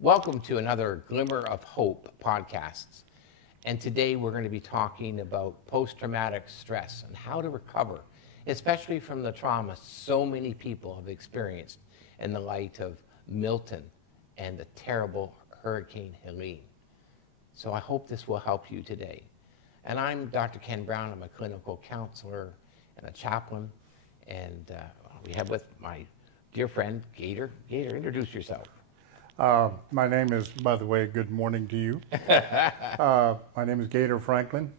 Welcome to another Glimmer of Hope podcasts. And today we're going to be talking about post-traumatic stress and how to recover, especially from the trauma so many people have experienced in the light of Milton and the terrible Hurricane Helene. So I hope this will help you today. And I'm Dr. Ken Brown. I'm a clinical counselor and a chaplain. And we have with my dear friend, Gator. Gator, introduce yourself. My name is, by the way, good morning to you. My name is Gator Franklin.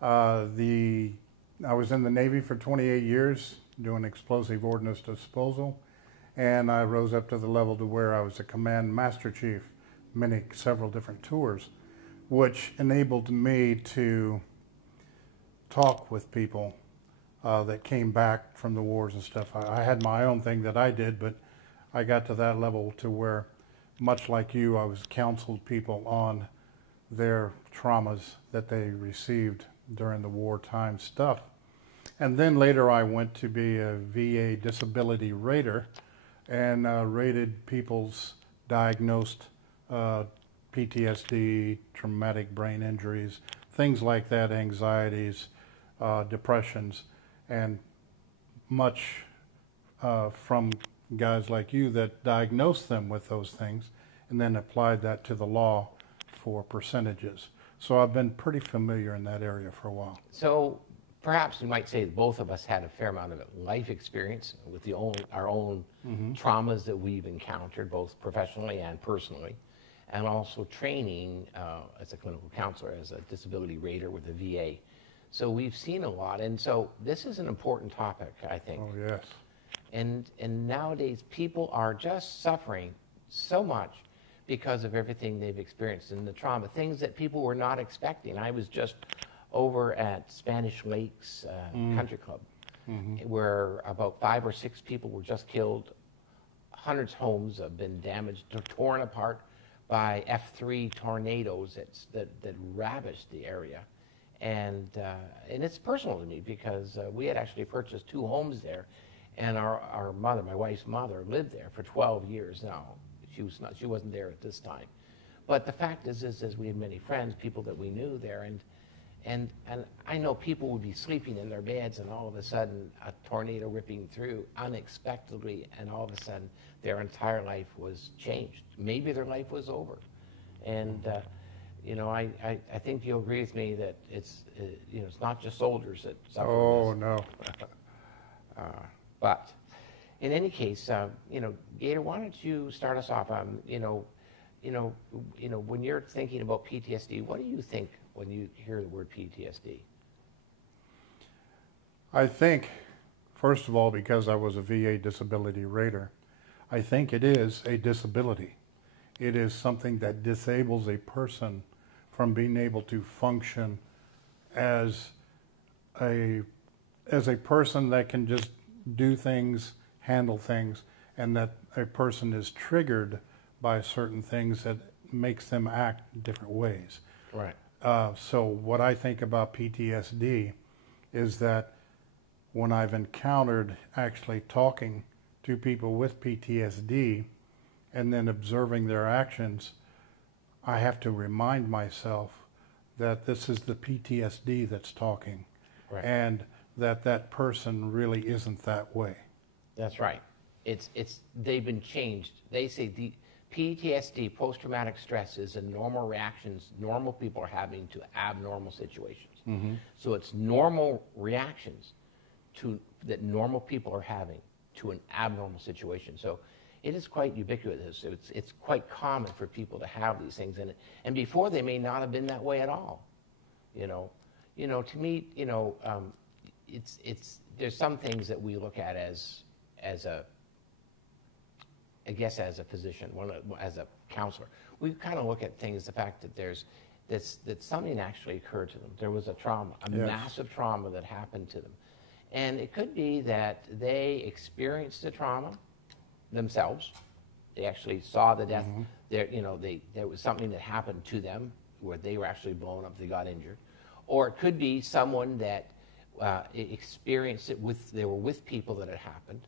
I was in the Navy for 28 years doing explosive ordnance disposal, and I rose up to the level to where I was a command master chief, several different tours, which enabled me to talk with people that came back from the wars and stuff. I had my own thing that I did, but I got to that level to where, much like you, I was counseled people on their traumas that they received during the wartime stuff. And then later I went to be a VA disability rater and rated people's diagnosed PTSD, traumatic brain injuries, things like that, anxieties, depressions, and much from guys like you that diagnosed them with those things and then applied that to the law for percentages. So I've been pretty familiar in that area for a while. So perhaps you might say that both of us had a fair amount of life experience with our own traumas that we've encountered, both professionally and personally, and also training as a clinical counselor, as a disability rater with the VA. So we've seen a lot, and so this is an important topic, I think. Oh, yes. And nowadays, people are just suffering so much because of everything they've experienced in the trauma, things that people were not expecting. I was just over at Spanish Lakes Country Club, where about 5 or 6 people were just killed. Hundreds of homes have been damaged, torn apart by F3 tornadoes that ravaged the area. And it's personal to me because we had actually purchased 2 homes there. And our mother, my wife's mother, lived there for 12 years now. She wasn't there at this time. But the fact is we had many friends, people that we knew there, and I know people would be sleeping in their beds and all of a sudden a tornado ripping through unexpectedly, and all of a sudden their entire life was changed. Maybe their life was over. And I think you'll agree with me that it's not just soldiers that suffer. Oh, no. But in any case, Gator, why don't you start us off? When you're thinking about PTSD, what do you think when you hear the word PTSD? I think, first of all, because I was a VA disability rater, I think it is a disability. It is something that disables a person from being able to function as a person that can just do things, handle things, and that a person is triggered by certain things that makes them act different ways. Right. So what I think about PTSD is that when I've encountered actually talking to people with PTSD and then observing their actions, I have to remind myself that this is the PTSD that's talking. Right. And that person really isn't that way. That's right. They've been changed. They say the PTSD, post-traumatic stress, is a normal reactions normal people are having to abnormal situations. So it's normal reactions that normal people are having to an abnormal situation. So it is quite ubiquitous. It's quite common for people to have these things in it. And before, they may not have been that way at all. To me, there's some things that we look at as a physician, as a counselor. We kind of look at things, the fact that something actually occurred to them. There was a trauma, massive trauma that happened to them. And it could be that they experienced the trauma themselves. They actually saw the death. There was something that happened to them where they were actually blown up, they got injured. Or it could be someone that experienced it they were with people that it happened.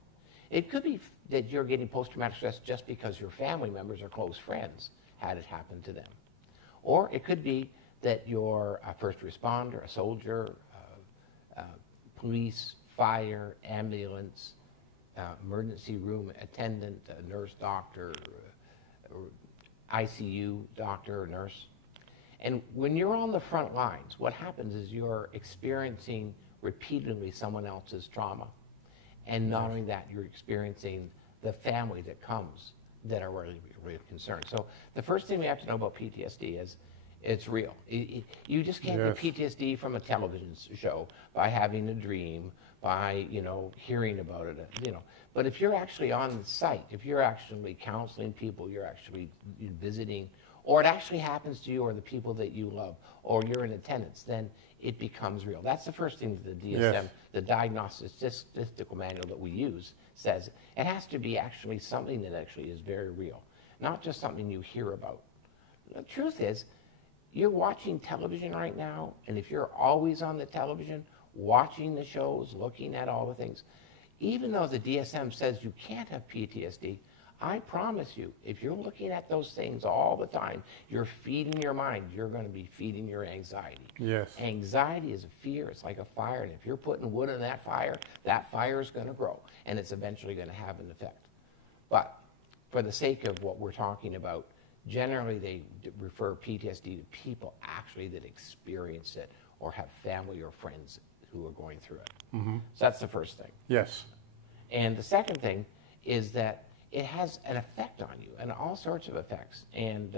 It could be that you're getting post-traumatic stress just because your family members or close friends had it happen to them. Or it could be that you're a first responder, a soldier, police, fire, ambulance, emergency room attendant, a nurse, doctor, ICU doctor or nurse. And when you're on the front lines, what happens is you're experiencing repeatedly someone else's trauma. And not only that, you're experiencing the family that comes that are really, really concerned. So the first thing we have to know about PTSD is it's real. You just can't get PTSD from a television show by having a dream, by, hearing about it, But if you're actually on the site, if you're actually counseling people, you're actually visiting, or it actually happens to you or the people that you love, or you're in attendance, then it becomes real. That's the first thing that the DSM, the Diagnostic Statistical Manual that we use, says. It has to be actually something that actually is very real, not just something you hear about. The truth is, you're watching television right now, and if you're always on the television, watching the shows, looking at all the things, even though the DSM says you can't have PTSD, I promise you, if you're looking at those things all the time, you're feeding your mind, you're going to be feeding your anxiety. Yes. Anxiety is a fear. It's like a fire, and if you're putting wood in that fire is going to grow, and it's eventually going to have an effect. But for the sake of what we're talking about, generally they refer PTSD to people actually that experience it or have family or friends who are going through it. Mm-hmm. So that's the first thing. Yes. And the second thing is that it has an effect on you, and all sorts of effects. And,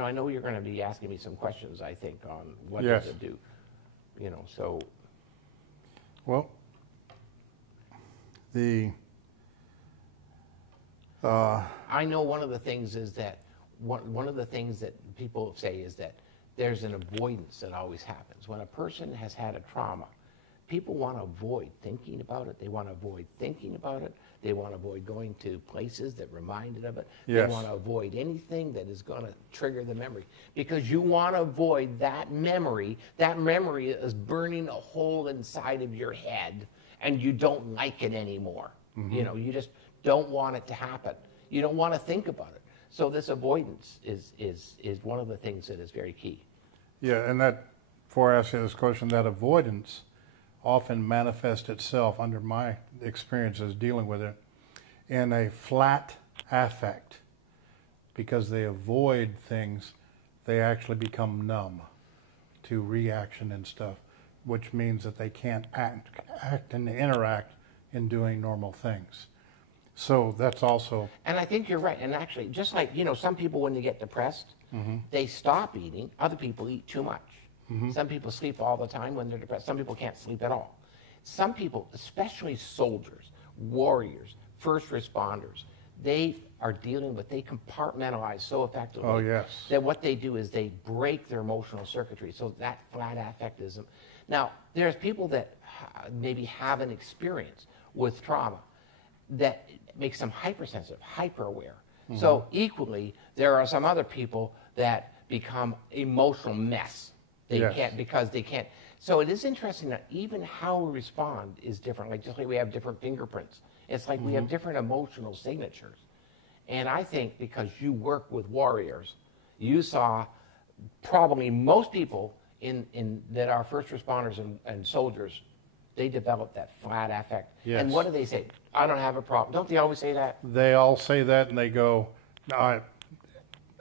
I know you're going to be asking me some questions, I think, on what does it do. So. Well, I know one of the things is that, one of the things that people say is that there's an avoidance that always happens. When a person has had a trauma, people want to avoid thinking about it. They want to avoid thinking about it. They want to avoid going to places that reminded of it. Yes. They want to avoid anything that is going to trigger the memory, because you want to avoid that memory. That memory is burning a hole inside of your head, and you don't like it anymore. Mm-hmm. You just don't want it to happen. You don't want to think about it. So this avoidance is one of the things that is very key. Yeah, and that, before I ask you this question, that avoidance often manifests itself, under my experiences dealing with it, in a flat affect. Because they avoid things, they actually become numb to reaction and stuff, which means that they can't act and interact in doing normal things. So that's also... And I think you're right. And actually, just like, some people, when they get depressed, they stop eating. Other people eat too much. Some people sleep all the time when they're depressed. Some people can't sleep at all. Some people, especially soldiers, warriors, first responders, they are dealing with, they compartmentalize so effectively that what they do is they break their emotional circuitry. So that flat affectism. Now, there's people that maybe have an experience with trauma that makes them hypersensitive, hyper-aware. So equally, there are some other people that become emotional mess. They can't, because they can't. So it is interesting that even how we respond is different. Like, just like we have different fingerprints. It's like we have different emotional signatures. And I think because you work with warriors, you saw probably most people in that are first responders and soldiers, they develop that flat affect. Yes. And what do they say? I don't have a problem. Don't they always say that? They all say that, and they go, no,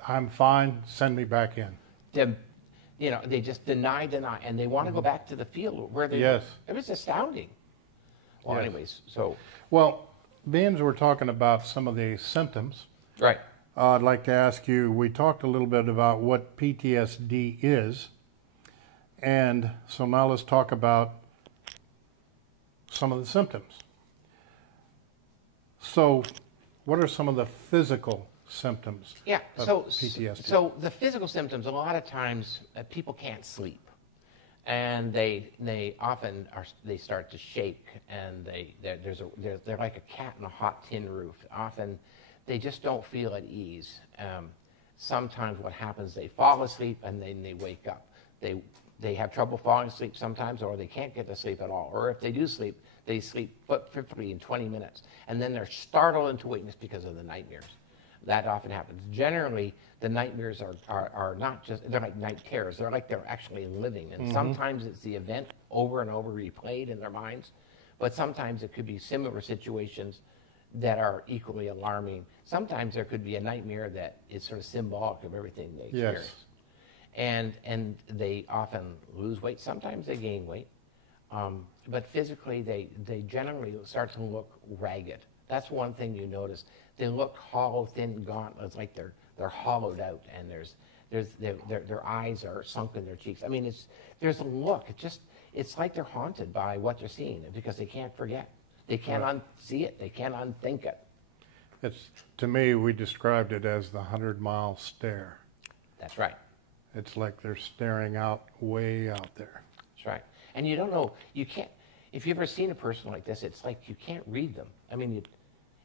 I'm fine, send me back in. They just deny, and they want to go back to the field where they were. It was astounding. Well, anyways, so. Well, being we're talking about some of the symptoms. Right. I'd like to ask you, we talked a little bit about what PTSD is. And so now let's talk about some of the symptoms. So what are some of the physical symptoms of PTSD? So the physical symptoms, a lot of times people can't sleep. And they often they start to shake, and they're like a cat in a hot tin roof. Often they just don't feel at ease. Sometimes what happens, they fall asleep and then they wake up. They have trouble falling asleep sometimes, or they can't get to sleep at all. Or if they do sleep, They sleep fitfully in 20 minutes, and then they're startled into awakeness because of the nightmares. That often happens. Generally, the nightmares are not just, they're like night terrors. They're like they're actually living. And sometimes it's the event over and over replayed in their minds, but sometimes it could be similar situations that are equally alarming. Sometimes there could be a nightmare that is sort of symbolic of everything they experience. Yes. And they often lose weight. Sometimes they gain weight. But physically, they generally start to look ragged. That's one thing you notice. They look hollow, thin, gaunt. It's like they're hollowed out, and their eyes are sunk in their cheeks. I mean, there's a look. It's like they're haunted by what they're seeing because they can't forget. They can't unsee it. They can't unthink it. To me, we described it as the 100-mile stare. That's right. It's like they're staring out way out there. That's right. And you don't know, you can't, if you've ever seen a person like this, it's like you can't read them. I mean,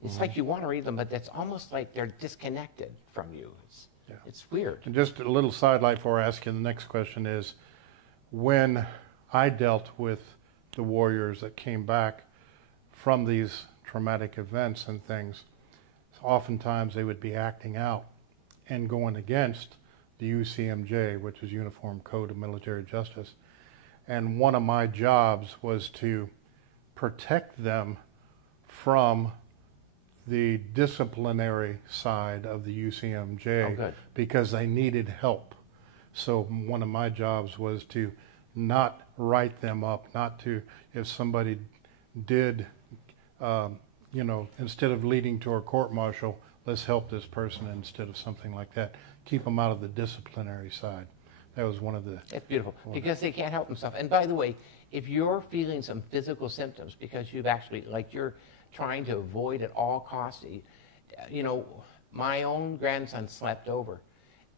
it's like you want to read them, but it's almost like they're disconnected from you. It's weird. And just a little sidelight before I ask you the next question is, when I dealt with the warriors that came back from these traumatic events and things, oftentimes they would be acting out and going against the UCMJ, which is Uniform Code of Military Justice. And one of my jobs was to protect them from the disciplinary side of the UCMJ because they needed help. So one of my jobs was to not write them up, not to, if somebody did, instead of leading to a court-martial, let's help this person instead of something like that. Keep them out of the disciplinary side. That was one of the... It's beautiful, because they can't help themselves. And by the way, if you're feeling some physical symptoms because you've actually, like you're trying to avoid at all costs, my own grandson slept over,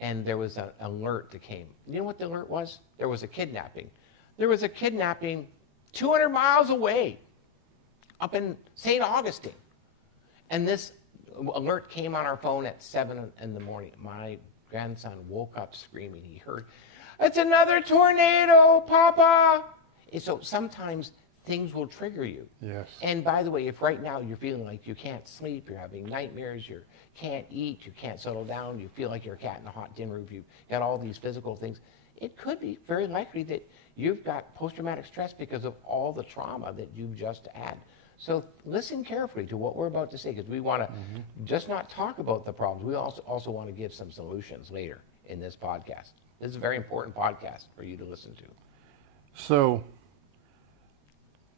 and there was an alert that came. You know what the alert was? There was a kidnapping. There was a kidnapping 200 miles away, up in St. Augustine. And this alert came on our phone at 7 in the morning. My grandson woke up screaming. He heard, "It's another tornado, Papa!" And so sometimes things will trigger you. Yes. And by the way, if right now you're feeling like you can't sleep, you're having nightmares, you can't eat, you can't settle down, you feel like you're a cat in a hot tin roof, you've got all these physical things, it could be very likely that you've got post-traumatic stress because of all the trauma that you've just had. So listen carefully to what we're about to say, because we want to just not talk about the problems. We also want to give some solutions later in this podcast. This is a very important podcast for you to listen to. So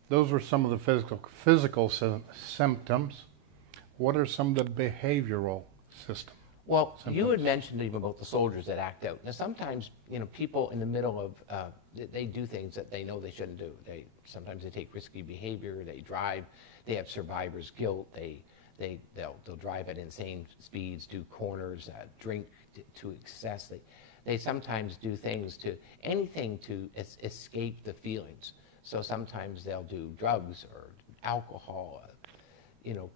those were some of the physical symptoms. What are some of the behavioral systems? Well, you had mentioned even about the soldiers that act out. Now, sometimes, people in the middle of, they do things that they know they shouldn't do. Sometimes they take risky behavior, they drive, they have survivor's guilt, they'll drive at insane speeds, do corners, drink to excess. They sometimes do things anything to escape the feelings. So sometimes they'll do drugs or alcohol,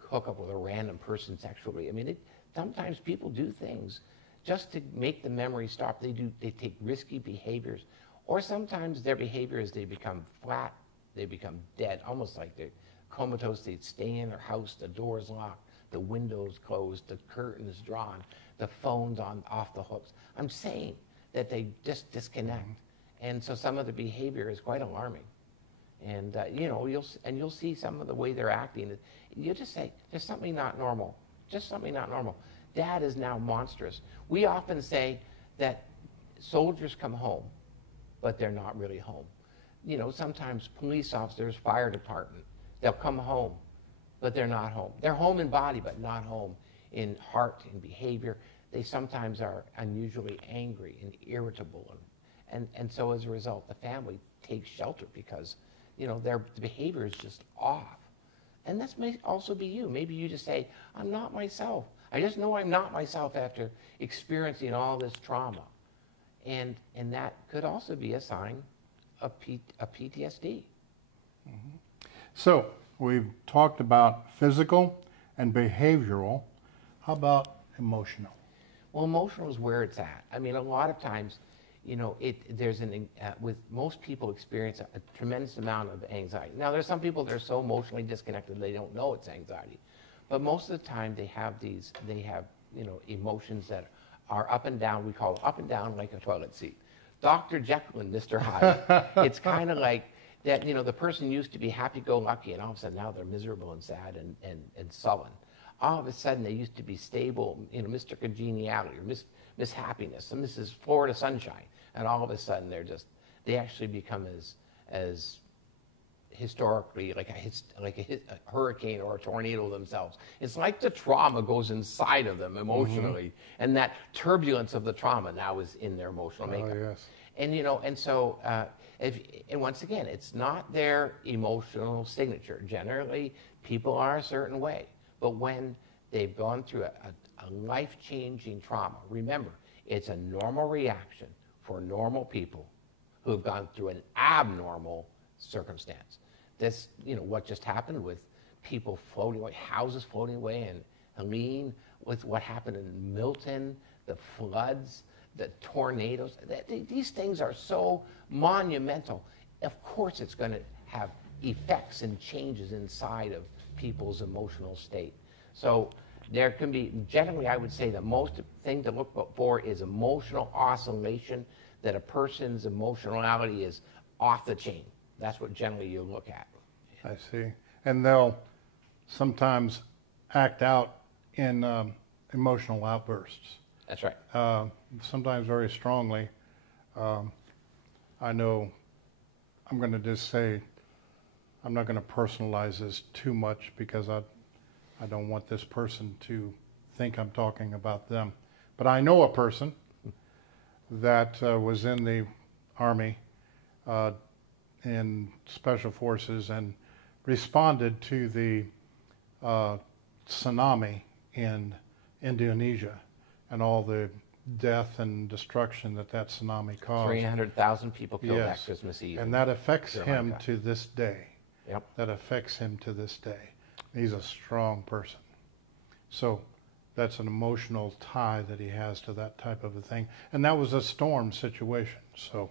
hook up with a random person sexually. I mean, sometimes people do things just to make the memory stop. They take risky behaviors, or sometimes their behavior is they become flat, they become dead, almost like they're comatose. They stay in their house, the door's locked, the window's closed, the curtain's drawn, the phone's off the hooks. I'm saying that they just disconnect, and so some of the behavior is quite alarming. And you'll see some of the way they're acting. You just say, "There's something not normal. Just something not normal. Dad is now monstrous." We often say that soldiers come home, but they're not really home. Sometimes police officers, fire department, they'll come home, but they're not home. They're home in body, but not home in heart and behavior. They sometimes are unusually angry and irritable. And so as a result, the family takes shelter because, their behavior is just off. And this may also be you. Maybe you just say, "I'm not myself. I just know I'm not myself after experiencing all this trauma." And that could also be a sign of PTSD. So we've talked about physical and behavioral. How about emotional? Well, emotional is where it's at. I mean, a lot of times, you know, with most people experience a tremendous amount of anxiety. Now, there's some people that are so emotionally disconnected they don't know it's anxiety, but most of the time they have you know, emotions that are up and down. We call it up and down like a toilet seat. Dr. Jekyll and Mr. Hyde. It's kind of like that, you know, the person used to be happy-go-lucky, and all of a sudden now they're miserable and sad and sullen. All of a sudden they used to be stable, you know, Mr. Congeniality or Miss Happiness and Mrs. Florida Sunshine, and all of a sudden they actually become as historically like a hurricane or a tornado themselves. It's like the trauma goes inside of them emotionally, and that turbulence of the trauma now is in their emotional makeup. Oh, yes. And you know, and so and once again, it's not their emotional signature. Generally, people are a certain way, but when they've gone through a life-changing trauma, remember, it's a normal reaction for normal people who have gone through an abnormal circumstance. This, you know, what just happened with people floating away, houses floating away, and Helene, with what happened in Milton, the floods, the tornadoes. These things are so monumental. Of course, it's going to have effects and changes inside of people's emotional state. So there can be, generally, I would say the most thing to look for is emotional oscillation, that a person's emotionality is off the chain. That's what generally you look at. I see. And they'll sometimes act out in emotional outbursts. That's right. Sometimes very strongly. I know, I'm going to just say, I'm not going to personalize this too much because I don't want this person to think I'm talking about them. But I know a person that was in the Army in Special Forces and responded to the tsunami in Indonesia and all the death and destruction that tsunami caused. 300,000 people killed Yes. that Christmas Eve. And that affects Sri him Lanka. to this day. Yep. That affects him to this day. He's a strong person. So that's an emotional tie that he has to that type of a thing. And that was a storm situation. So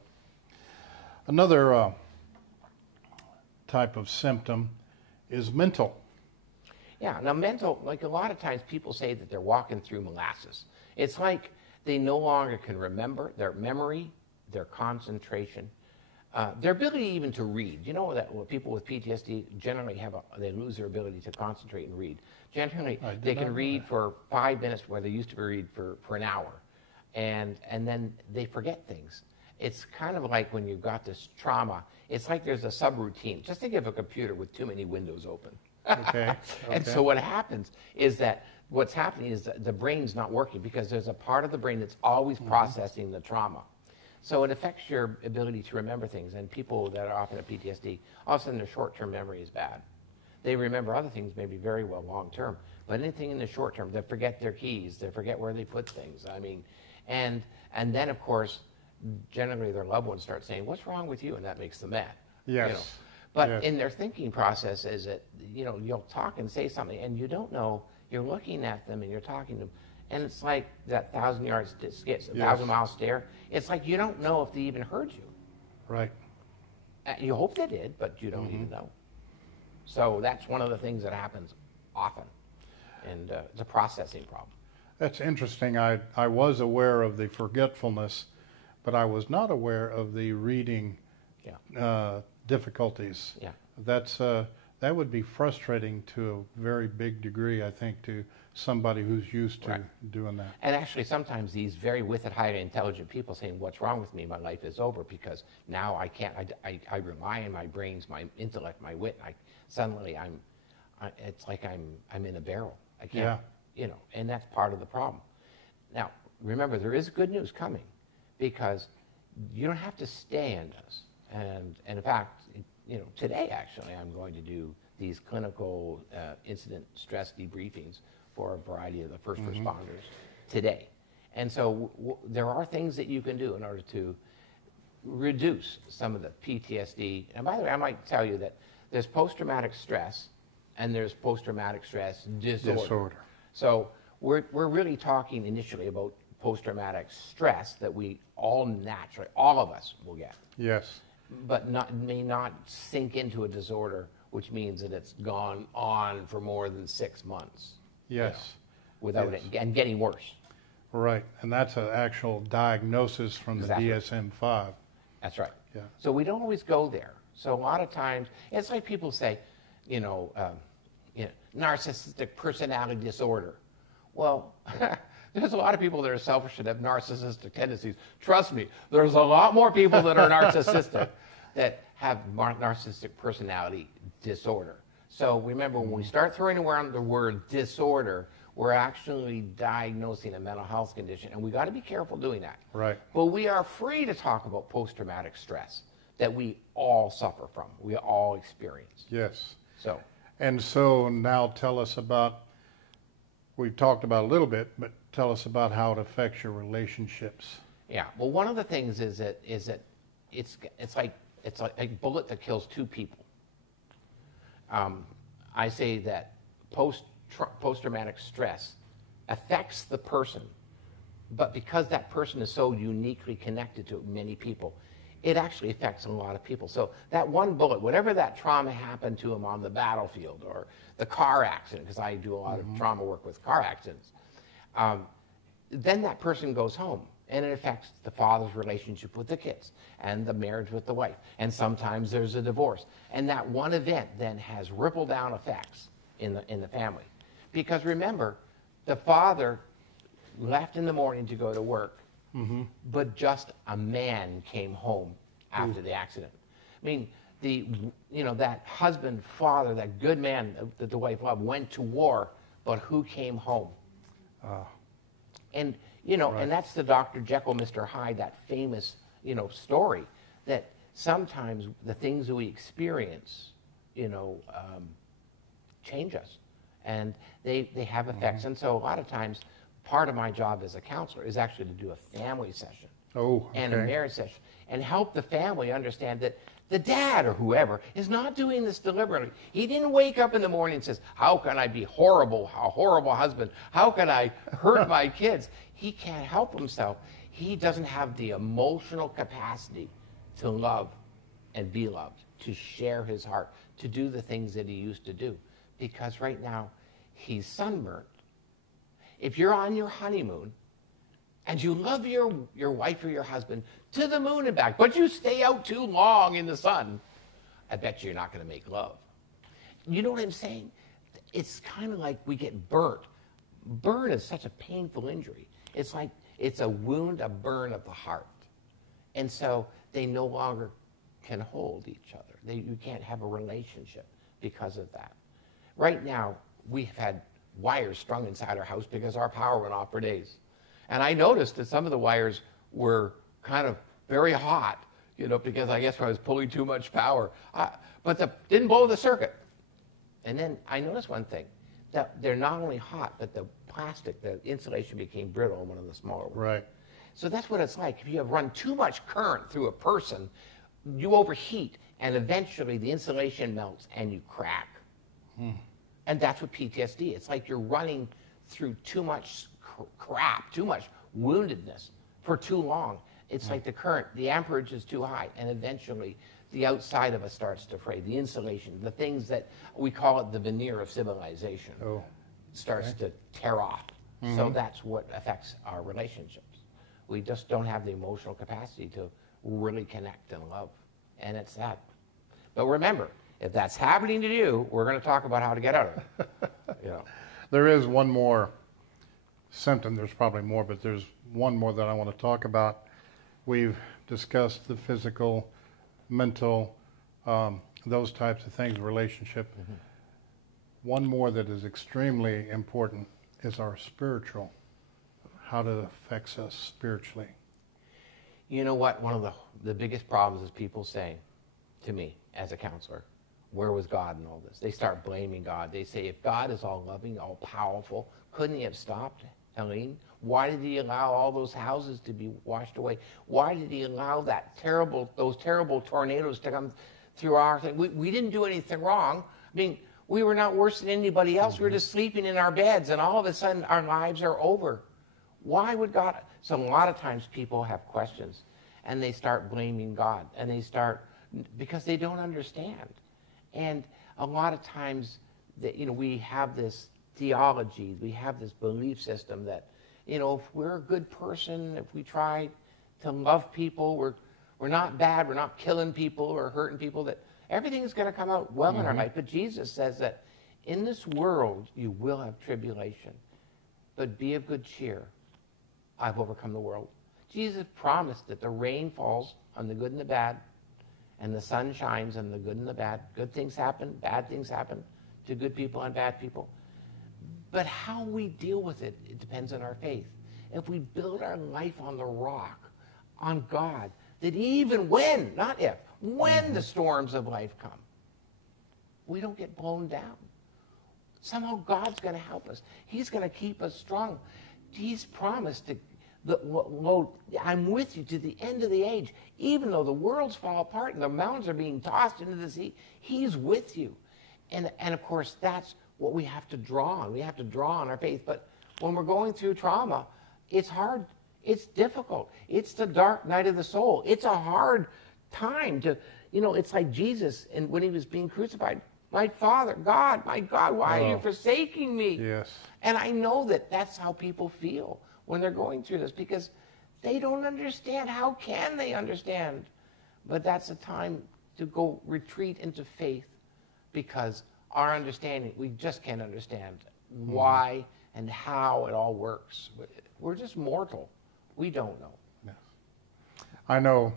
another type of symptom is mental. Yeah, now mental, like a lot of times people say that they're walking through molasses. It's like they no longer can remember their memory, their concentration, their ability even to read. You know that people with PTSD generally they lose their ability to concentrate and read. Generally, they can read for 5 minutes where they used to read for an hour, and then they forget things. It's kind of like when you've got this trauma, it's like there's a subroutine. Just think of a computer with too many windows open. Okay. And so what happens is that what's happening is that the brain's not working because there's a part of the brain that's always processing the trauma. So it affects your ability to remember things. And people that are often at PTSD, all of a sudden their short-term memory is bad. They remember other things maybe very well long-term, but anything in the short term, they forget their keys, they forget where they put things. I mean, and then of course, generally their loved ones start saying, "What's wrong with you?" And that makes them mad. Yes. You know? But Yes. in their thinking process is that, you know, you'll talk and say something and you don't know, you're looking at them and you're talking to them, and it's like that 1,000-yard skit, 1,000-mile stare. It's like you don't know if they even heard you. Right. You hope they did, but you don't even know. So that's one of the things that happens often, and it's a processing problem. That's interesting. I was aware of the forgetfulness, but I was not aware of the reading difficulties. Yeah. That would be frustrating to a very big degree, I think, to somebody who's used to doing that. And actually, sometimes these very with it, highly intelligent people saying, "What's wrong with me? My life is over because now I can't. I rely on my brains, my intellect, my wit. Suddenly it's like I'm in a barrel. I can't. Yeah. You know, and that's part of the problem. Now, remember, there is good news coming, because you don't have to stay in this. And in fact, you know, today actually, I'm going to do these clinical incident stress debriefings for a variety of the first responders today. And so there are things that you can do in order to reduce some of the PTSD. And by the way, I might tell you that there's post-traumatic stress and there's post-traumatic stress disorder. So we're really talking initially about post-traumatic stress that we all naturally, all of us will get. Yes. But may not sink into a disorder, which means that it's gone on for more than 6 months. Yes. Without it, and getting worse. Right, and that's an actual diagnosis from Exactly. the DSM-5. That's right. Yeah. So we don't always go there. So a lot of times, it's like people say, narcissistic personality disorder. Well, there's a lot of people that are selfish and have narcissistic tendencies. Trust me, there's a lot more people that are narcissistic that have narcissistic personality disorder. So remember, when we start throwing around the word disorder, we're actually diagnosing a mental health condition, and we got to be careful doing that. Right. But we are free to talk about post-traumatic stress that we all suffer from, we all experience. Yes. So. And so now tell us about, we've talked about a little bit, but tell us about how it affects your relationships. Yeah. Well, one of the things is that it's like a bullet that kills two people. I say that post-traumatic stress affects the person, but because that person is so uniquely connected to many people, it actually affects a lot of people. So that one bullet, whatever that trauma happened to him on the battlefield or the car accident, because I do a lot of trauma work with car accidents, then that person goes home, and it affects the father's relationship with the kids and the marriage with the wife. And sometimes there's a divorce. And that one event then has ripple down effects in the family. Because remember, the father left in the morning to go to work, but just a man came home after the accident. I mean, that husband, father, that good man that the wife loved went to war, but who came home? And right. And that's the Dr. Jekyll, Mr. Hyde, that famous, story, that sometimes the things that we experience, change us, and they have effects. And so a lot of times, part of my job as a counselor is actually to do a family session and a marriage session and help the family understand that the dad or whoever is not doing this deliberately. He didn't wake up in the morning and says, how can I be a horrible husband? How can I hurt my kids? He can't help himself. He doesn't have the emotional capacity to love and be loved, to share his heart, to do the things that he used to do. Because right now, he's sunburnt. If you're on your honeymoon and you love your wife or your husband to the moon and back, but you stay out too long in the sun, I bet you're not going to make love. You know what I'm saying? It's kind of like we get burnt. Burn is such a painful injury. It's like it's a wound, a burn of the heart. And so they no longer can hold each other. You can't have a relationship because of that. Right now, we've had wires strung inside our house because our power went off for days. And I noticed that some of the wires were kind of very hot, because I guess I was pulling too much power. But didn't blow the circuit. And then I noticed one thing, that they're not only hot, but the plastic, the insulation became brittle in one of the smaller ones. Right. So that's what it's like. If you have run too much current through a person, you overheat, and eventually the insulation melts and you crack. And that's what PTSD, it's like you're running through too much crap, too much woundedness for too long. It's like the amperage is too high, and eventually the outside of us starts to fray. The insulation, the things that we call it the veneer of civilization, starts to tear off. So that's what affects our relationships. We just don't have the emotional capacity to really connect and love, and it's that. But remember, if that's happening to you, we're going to talk about how to get out of it. There is one more symptom. There's probably more, but there's one more that I want to talk about. We've discussed the physical, mental, those types of things, relationship. One more that is extremely important is our spiritual, how it affects us spiritually. You know what? One of the biggest problems is people saying to me as a counselor, where was God in all this? They start blaming God. They say, if God is all loving, all powerful, couldn't he have stopped Helene? Why did he allow all those houses to be washed away? Why did he allow those terrible tornadoes to come through our thing? We didn't do anything wrong. I mean, we were not worse than anybody else. We were just sleeping in our beds, and all of a sudden our lives are over. Why would God? So a lot of times people have questions, and they start blaming God, and they start, because they don't understand. And a lot of times, we have this theology, we have this belief system that, if we're a good person, if we try to love people, we're not bad, we're not killing people or hurting people, that everything is going to come out well in our life. But Jesus says that in this world you will have tribulation, but be of good cheer. I've overcome the world. Jesus promised that the rain falls on the good and the bad, and the sun shines on the good and the bad. Good things happen, bad things happen to good people and bad people. But how we deal with it, it depends on our faith. If we build our life on the rock, on God, that even when, not if, when the storms of life come, we don't get blown down. Somehow God's going to help us. He's going to keep us strong. He's promised to, I'm with you to the end of the age. Even though the worlds fall apart and the mountains are being tossed into the sea, He's with you. And of course, that's what we have to draw on. We have to draw on our faith. But when we're going through trauma, it's hard. It's difficult. It's the dark night of the soul. It's a hard time to, it's like Jesus, and when He was being crucified, my Father, God, my God, why are you forsaking me? Yes. And I know that that's how people feel when they're going through this, because they don't understand. How can they understand? But that's a time to go retreat into faith, because our understanding, we just can't understand why and how it all works. We're just mortal. We don't know. Yes. I know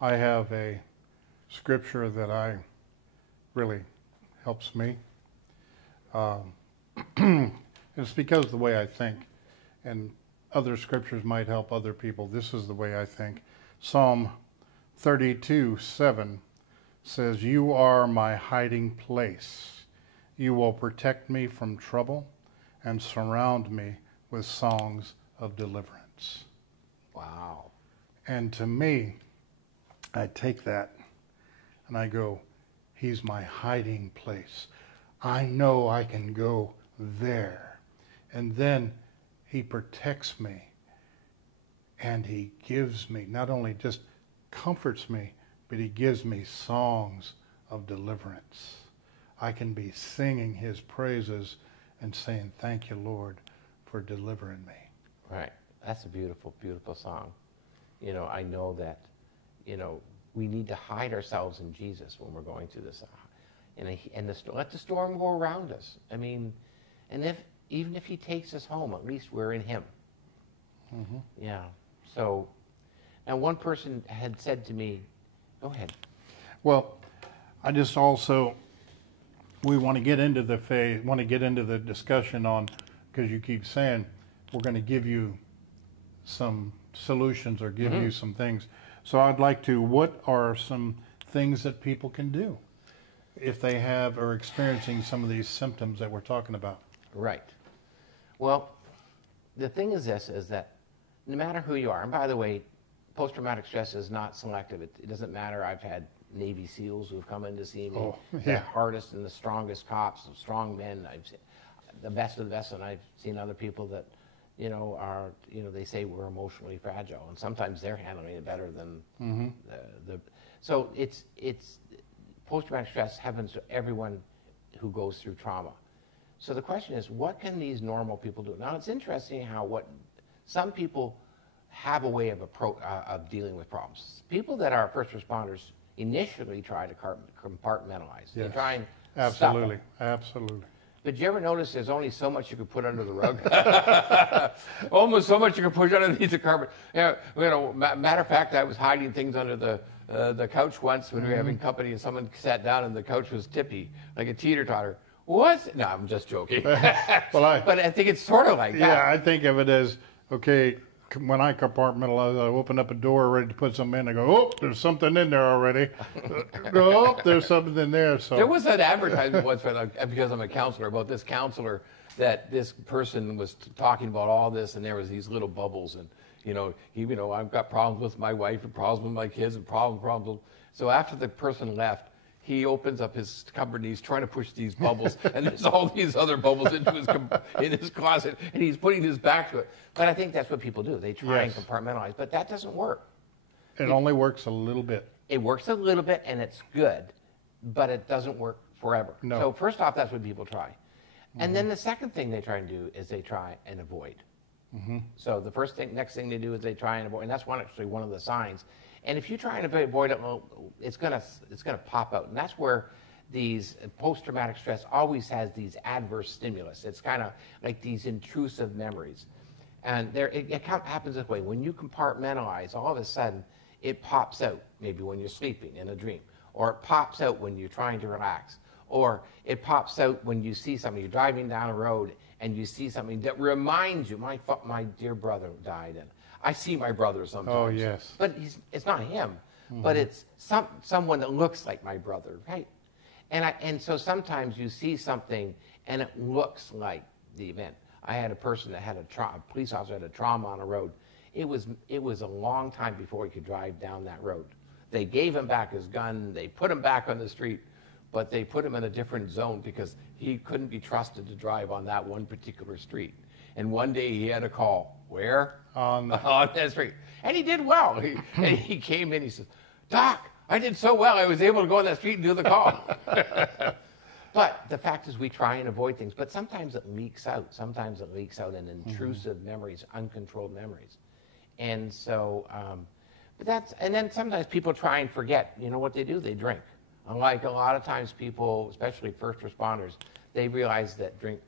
I have a scripture that really helps me. It's because of the way I think, and other scriptures might help other people. This is the way I think. Psalm 32:7 says, "You are my hiding place. You will protect me from trouble and surround me with songs of deliverance." Wow. And to me, I take that and I go, He's my hiding place. I know I can go there. And then He protects me, and He gives me, not only just comforts me, but He gives me songs of deliverance. I can be singing His praises and saying, "Thank you, Lord, for delivering me." Right. That's a beautiful, beautiful song. I know that, we need to hide ourselves in Jesus when we're going through this. And let the storm go around us. I mean, and even if He takes us home, at least we're in Him. Mm-hmm. Yeah. So, now one person had said to me, go ahead. Well, I just also, we want to get into the discussion on, because you keep saying we're going to give you some solutions or give you some things. So I'd like to, what are some things that people can do if they have or experiencing some of these symptoms that we're talking about? Right. Well, the thing is this, is that no matter who you are, and by the way, post-traumatic stress is not selective. It doesn't matter. I've had Navy SEALs who've come in to see me, the hardest and the strongest cops, strong men. I've seen the best of the best, and I've seen other people that, are, they say we're emotionally fragile, and sometimes they're handling it better than so it's post-traumatic stress happens to everyone who goes through trauma. So the question is, what can these normal people do? Now, it's interesting how some people have a way of dealing with problems. People that are first responders initially try to compartmentalize. They try and Absolutely. stuff them. Absolutely. But did you ever notice there's only so much you can put under the rug? Almost so much you can push underneath the carpet. Matter of fact, I was hiding things under the couch once when we were having company, and someone sat down and the couch was tippy, like a teeter-totter. What? No, I'm just joking. But I think it's sort of like that. Yeah, I think of it as, okay, when I compartmentalize, I open up a door ready to put something in. I go, oh, there's something in there already. Oh, there's something in there. So there was an advertisement once, because I'm a counselor, about this counselor that this person was talking about all this, and there was these little bubbles, and I've got problems with my wife, and problems with my kids, and problems. So after the person left, he opens up his cupboard and he's trying to push these bubbles, and there's all these other bubbles into in his closet, and he's putting his back to it. But I think that's what people do. They try and compartmentalize, but that doesn't work. It only works a little bit. It works a little bit, and it's good, but it doesn't work forever. No. So first off, that's what people try. And then the second thing they try and do is they try and avoid. So the next thing they do is they try and avoid, and that's actually one of the signs. And if you try and avoid it, well, it's gonna pop out, and that's where these post-traumatic stress always has these adverse stimulus. It's kind of like these intrusive memories, and it happens this way. When you compartmentalize, all of a sudden it pops out. Maybe when you're sleeping in a dream, or it pops out when you're trying to relax, or it pops out when you see something. You're driving down a road and you see something that reminds you, my dear brother died, and I see my brother sometimes. Oh, yes. But it's not him, but it's someone that looks like my brother, right? And so sometimes you see something and it looks like the event. I had a person that had a police officer had a trauma on a road. It was a long time before he could drive down that road. They gave him back his gun. They put him back on the street, but they put him in a different zone because he couldn't be trusted to drive on that one particular street. And one day he had a call. Where? On that street. And he did well. He came in, he says, Doc, I did so well, I was able to go on that street and do the call. But the fact is we try and avoid things, but sometimes it leaks out. Sometimes it leaks out in intrusive memories, uncontrolled memories. And so, and then sometimes people try and forget. You know what they do? They drink. Unlike a lot of times people, especially first responders, they realize that drink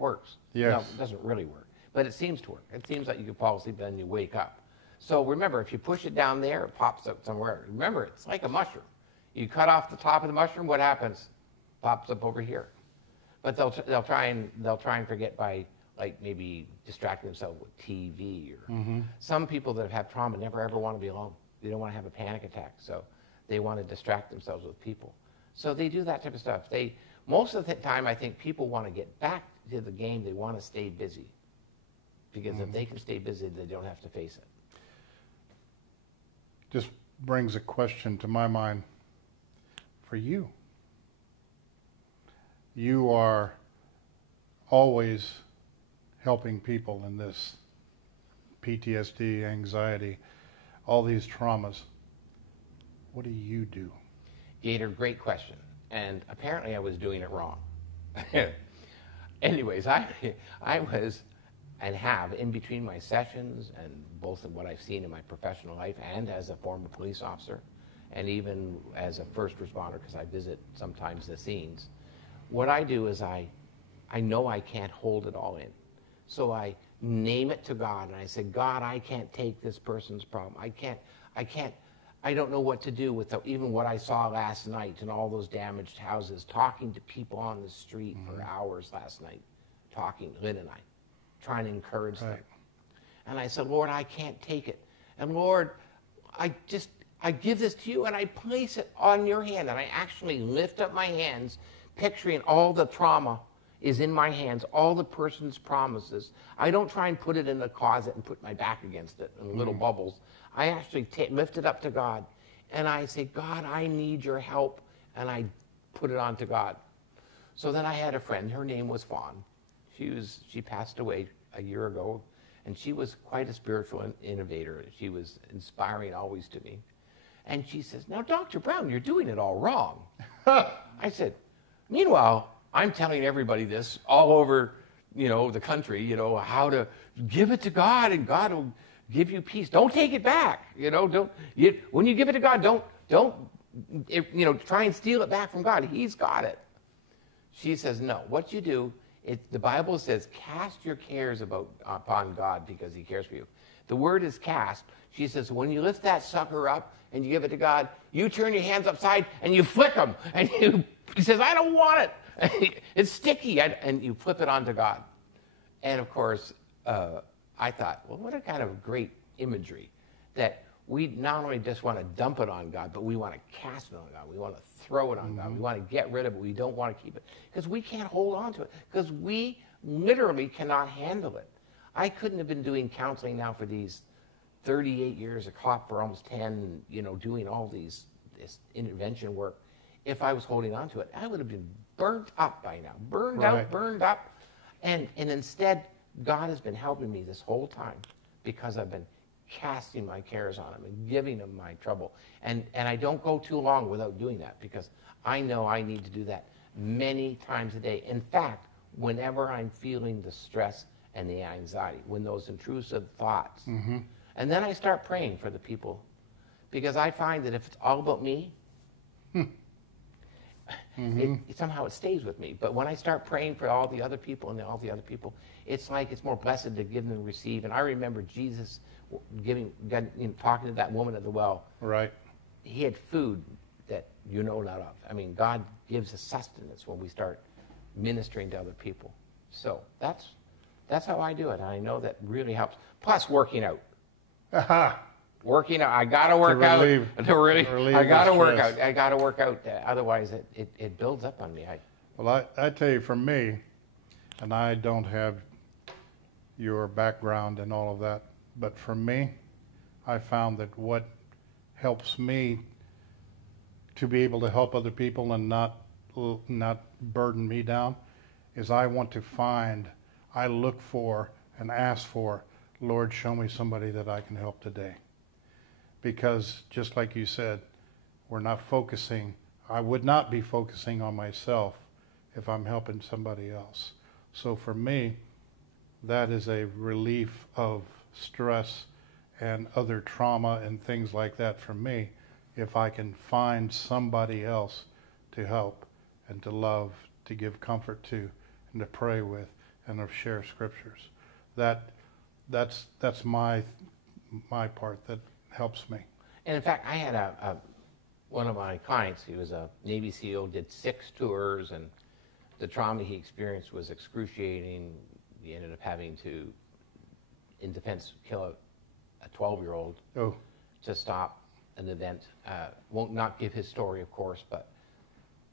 works. Yes. No, it doesn't really work, but it seems to work. It seems like you can fall asleep and then you wake up. So remember, if you push it down there, it pops up somewhere. Remember, it's like a mushroom. You cut off the top of the mushroom, what happens? Pops up over here. But they'll try and forget by like maybe distracting themselves with TV or some people that have trauma never ever want to be alone. They don't want to have a panic attack, so they want to distract themselves with people. So they do that type of stuff. Most of the time, I think people want to get back to the game. They want to stay busy because if they can stay busy, they don't have to face it. Just brings a question to my mind for you. You are always helping people in this PTSD, anxiety, all these traumas. What do you do? Gator, great question. And apparently I was doing it wrong. Anyways, I was and have, in between my sessions and both in what I've seen in my professional life and as a former police officer and even as a first responder, because I visit sometimes the scenes, what I do is I know I can't hold it all in. So I name it to God and I say, God, I can't take this person's problem. I don't know what to do with even what I saw last night and all those damaged houses, talking to people on the street for hours last night, Lynn and I, trying to encourage them. And I said, Lord, I can't take it. And Lord, I give this to you and I place it on your hand. And I actually lift up my hands, picturing all the trauma is in my hands, all the person's promises. I don't try and put it in the closet and put my back against it in little bubbles. I actually lift it up to God, and I say, God, I need your help, and I put it on to God. So then I had a friend. Her name was Fawn. She passed away a year ago, and she was quite a spiritual innovator. She was inspiring always to me. And she says, now, Dr. Brown, you're doing it all wrong. I said, meanwhile, I'm telling everybody this all over, the country, how to give it to God, and God will give you peace. Don't take it back. When you give it to God, don't try and steal it back from God. He's got it. She says, no. What you do, the Bible says, cast your cares upon God because he cares for you. The word is cast. She says, when you lift that sucker up and you give it to God, you turn your hands upside and you flick them. And he says, I don't want it. It's sticky. And you flip it onto God. And of course, I thought, well, what a kind of great imagery that we not only just want to dump it on God, but we want to cast it on God. We want to throw it on God. We want to get rid of it. We don't want to keep it because we can't hold on to it because we literally cannot handle it. I couldn't have been doing counseling now for these 38 years, a cop for almost 10, doing all this intervention work. if I was holding on to it. I would have been burnt up by now, burned Right. out, burned up. And instead, God has been helping me this whole time because I've been casting my cares on him and giving him my trouble. And I don't go too long without doing that because I know I need to do that many times a day. In fact, whenever I'm feeling the stress and the anxiety, when those intrusive thoughts, and then I start praying for the people, because I find that if it's all about me, somehow it stays with me. But when I start praying for all the other people and all the other people, it's like it's more blessed to give than receive. And I remember Jesus talking to that woman at the well. Right. He had food that you know not of. I mean, God gives us sustenance when we start ministering to other people. So that's how I do it. And I know that really helps. Plus working out. Working out. I got to work out. I got to work out. I got to work out. Otherwise, it builds up on me. Well, I tell you, for me, and I don't have your background and all of that, but for me, I found that what helps me to be able to help other people and not burden me down is I look for and ask for, Lord, show me somebody that I can help today. Because just like you said, I would not be focusing on myself if I'm helping somebody else. So for me, that is a relief of stress and other trauma and things like that for me, if I can find somebody else to help and to love, to give comfort to, and to pray with, and to share scriptures. That's my part that helps me. And in fact, I had one of my clients, he was a Navy SEAL, did 6 tours, and the trauma he experienced was excruciating. He ended up having to, in defense, kill a 12-year-old to stop an event. Won't not give his story, of course, but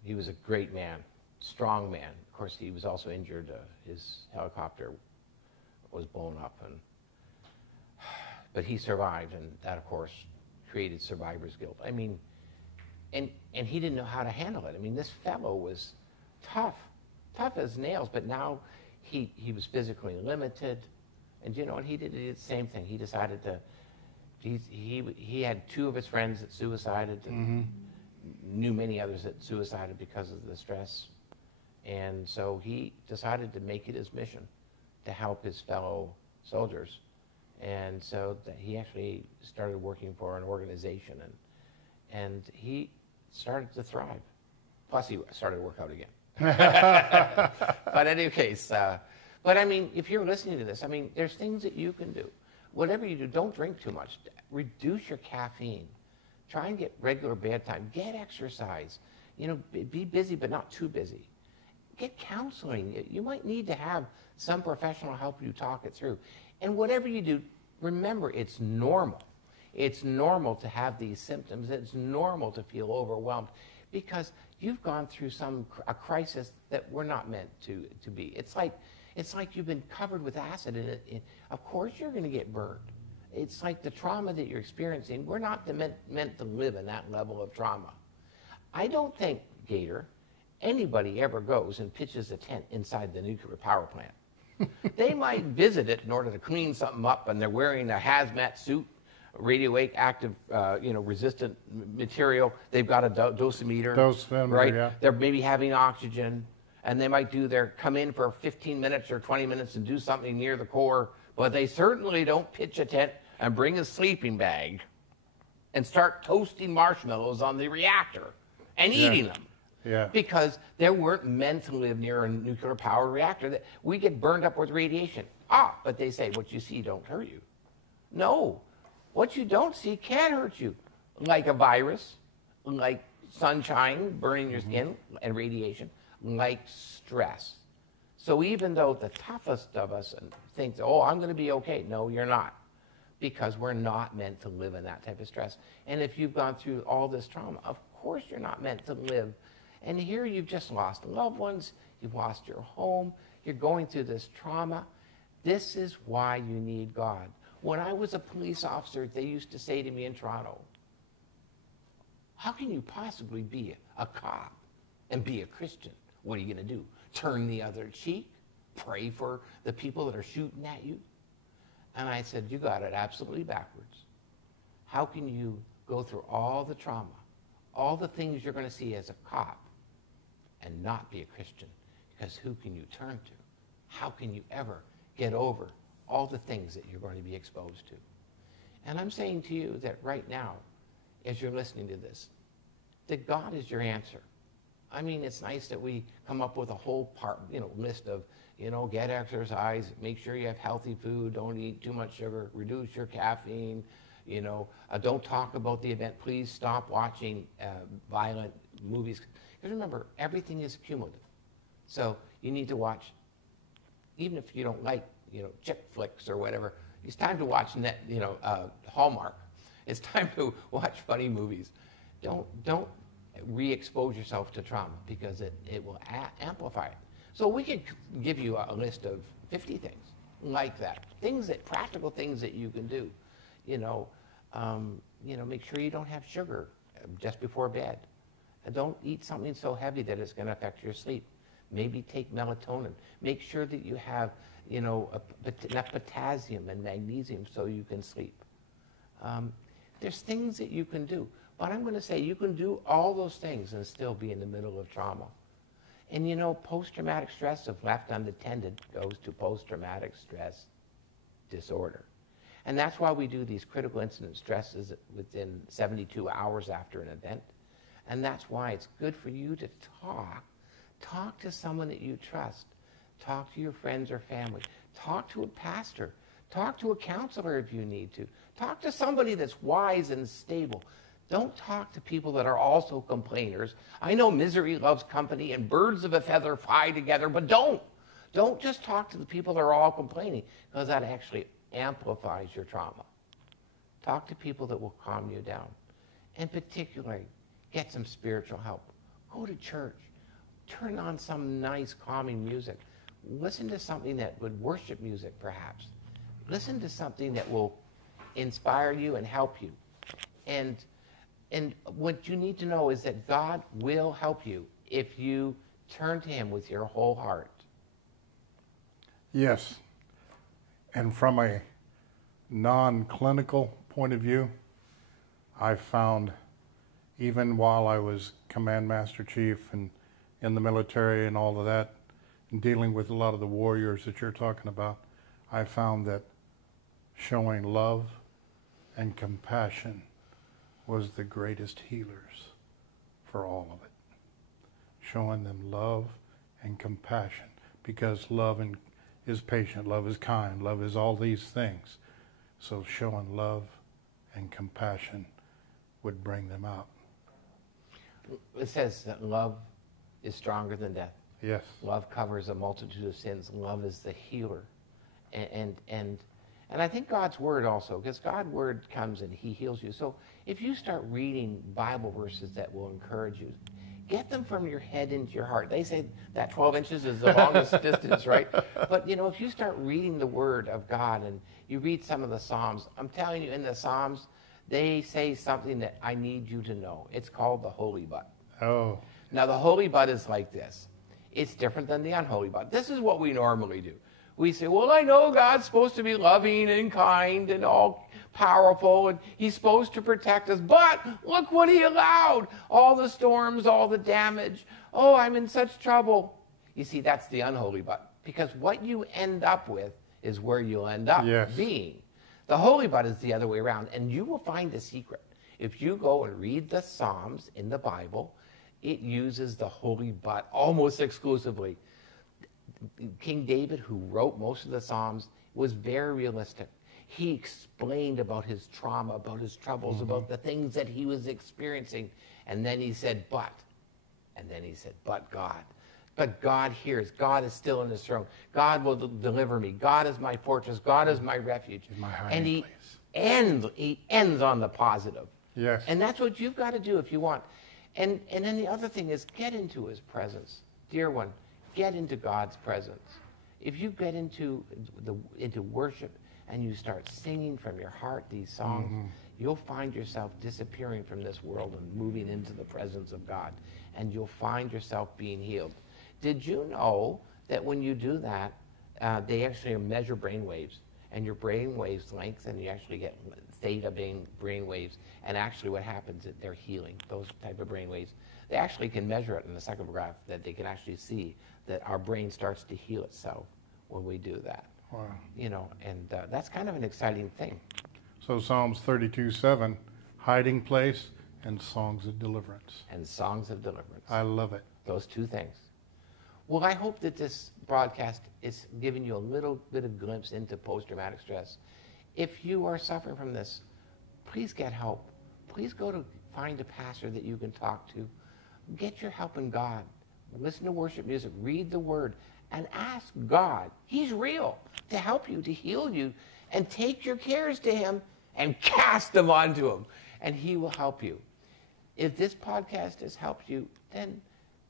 he was a great man, strong man. Of course, he was also injured. His helicopter was blown up, but he survived, and that, of course, created survivor's guilt. I mean, and he didn't know how to handle it. I mean, this fellow was tough as nails, but now he was physically limited. And you know what he did? He did the same thing. He decided to, he had 2 of his friends that suicided, and knew many others that suicided because of the stress. And so he decided to make it his mission to help his fellow soldiers. And so that he actually started working for an organization, and he started to thrive. Plus, he started to work out again. But in any case, but I mean, if you're listening to this, I mean, there's things that you can do. Whatever you do, don't drink too much. Reduce your caffeine. Try and get regular bedtime. Get exercise. You know, be busy, but not too busy. Get counseling. You might need to have some professional help you talk it through. And whatever you do, remember, it's normal. It's normal to have these symptoms. It's normal to feel overwhelmed because you've gone through a crisis that we're not meant to be. It's like you've been covered with acid, and of course you're going to get burned. It's like the trauma that you're experiencing. We're not meant to live in that level of trauma. I don't think, Gator, anybody ever goes and pitches a tent inside the nuclear power plant. They might visit it in order to clean something up, and they're wearing a hazmat suit, radioactive, resistant material. They've got a dosimeter, right? Yeah. They're maybe having oxygen, and they might come in for 15 minutes or 20 minutes and do something near the core, but they certainly don't pitch a tent and bring a sleeping bag and start toasting marshmallows on the reactor and eating them. Yeah. Because they weren't meant to live near a nuclear power reactor. We get burned up with radiation. But they say, what you see don't hurt you. No, what you don't see can hurt you. Like a virus, like sunshine burning your skin and radiation, like stress. So even though the toughest of us thinks, I'm going to be okay. No, you're not. Because we're not meant to live in that type of stress. And if you've gone through all this trauma, of course you're not meant to live. And here you've just lost loved ones, you've lost your home, you're going through this trauma. This is why you need God. When I was a police officer, they used to say to me in Toronto, How can you possibly be a cop and be a Christian? What are you going to do? Turn the other cheek? Pray for the people that are shooting at you? And I said, you got it absolutely backwards. How can you go through all the trauma, all the things you're going to see as a cop, and not be a Christian? Because who can you turn to? How can you ever get over all the things that you're going to be exposed to? And I'm saying to you that right now, as you're listening to this, that God is your answer. I mean, it's nice that we come up with a whole list of, get exercise, make sure you have healthy food, don't eat too much sugar, reduce your caffeine, don't talk about the event, please stop watching violent movies. Because remember, everything is cumulative. So you need to watch, even if you don't like, chick flicks or whatever, it's time to watch Hallmark. It's time to watch funny movies. Don't re-expose yourself to trauma, because it will amplify it. So we could give you a list of 50 things like that, practical things that you can do. Make sure you don't have sugar just before bed. And don't eat something so heavy that it's going to affect your sleep. Maybe take melatonin. Make sure that you have, enough potassium and magnesium so you can sleep. There's things that you can do. But I'm going to say you can do all those things and still be in the middle of trauma. And post-traumatic stress, if left unattended, goes to post-traumatic stress disorder. And that's why we do these critical incident stresses within 72 hours after an event. And that's why it's good for you to talk to someone that you trust. Talk to your friends or family. Talk to a pastor. Talk to a counselor if you need to. Talk to somebody that's wise and stable. Don't talk to people that are also complainers. I know misery loves company and birds of a feather fly together, but don't. Don't just talk to the people that are all complaining, because that actually amplifies your trauma. Talk to people that will calm you down. And particularly, get some spiritual help. Go to church. Turn on some nice calming music. Listen to something that would worship music, perhaps. Listen to something that will inspire you and help you. And what you need to know is that God will help you if you turn to him with your whole heart. Yes. And from a non-clinical point of view, I found, even while I was Command Master Chief and in the military and all of that, and dealing with a lot of the warriors that you're talking about, I found that showing love and compassion was the greatest healers for all of it. Showing them love and compassion, because love is patient, love is kind, love is all these things. So showing love and compassion would bring them out. It says that love is stronger than death. Yes. Love covers a multitude of sins. Love is the healer. And I think God's word also, because God's word comes and he heals you. So if you start reading Bible verses that will encourage you, get them from your head into your heart. They say that 12 inches is the longest distance, right? But, if you start reading the word of God and you read some of the Psalms, I'm telling you, in the Psalms, they say something that I need you to know. It's called the holy but. Oh. Now, the holy but is like this. It's different than the unholy but. This is what we normally do. We say, well, I know God's supposed to be loving and kind and all powerful, and he's supposed to protect us, but look what he allowed. All the storms, all the damage. Oh, I'm in such trouble. You see, that's the unholy but, because what you end up with is where you'll end up being. The holy but is the other way around, and you will find a secret. If you go and read the Psalms in the Bible, it uses the holy but almost exclusively. King David, who wrote most of the Psalms, was very realistic. He explained about his trauma, about his troubles, about the things that he was experiencing. And then he said, but. And then he said, but God. But God hears. God is still in his throne. God will deliver me. God is my fortress. God is my refuge. My and he ends on the positive. Yes. And that's what you've got to do if you want. And then the other thing is get into his presence. Dear one, get into God's presence. If you get into worship and you start singing from your heart these songs, you'll find yourself disappearing from this world and moving into the presence of God, and you'll find yourself being healed. Did you know that when you do that, they actually measure brain waves, and your brain waves lengthen, you actually get theta brain waves, and actually what happens is they're healing, those type of brain waves. They actually can measure it in the psychograph, that they can actually see that our brain starts to heal itself when we do that. Wow. You know, and that's kind of an exciting thing. So Psalms 32:7, hiding place and songs of deliverance. And songs of deliverance. I love it. Those two things. Well, I hope that this broadcast is giving you a little bit of glimpse into post-traumatic stress. If you are suffering from this, please get help. Please go to find a pastor that you can talk to. Get your help in God. Listen to worship music. Read the Word. And ask God, He's real, to help you, to heal you. And take your cares to Him and cast them onto Him. And He will help you. If this podcast has helped you, then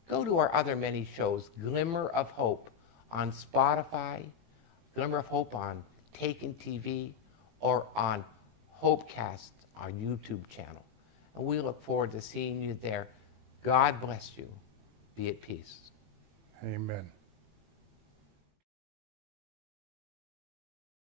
go to our other many shows, Glimmer of Hope on Spotify, Glimmer of Hope on Taken TV, or on Hopecast, our YouTube channel. And we look forward to seeing you there. God bless you. Be at peace. Amen.